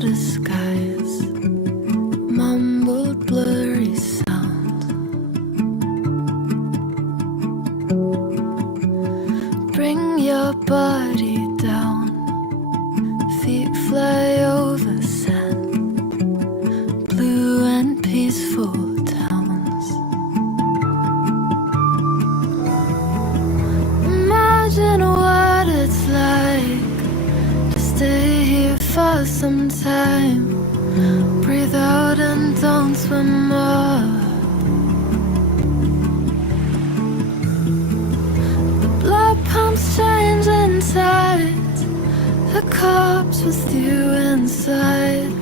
underwater skies, mumbled blurry sound. Bring your body down, feet fly over sand, blue and peaceful towns. Imagine what it's like to stay here for some time. Breathe out and don't swim more. The blood pumps change inside, a corpse with you inside.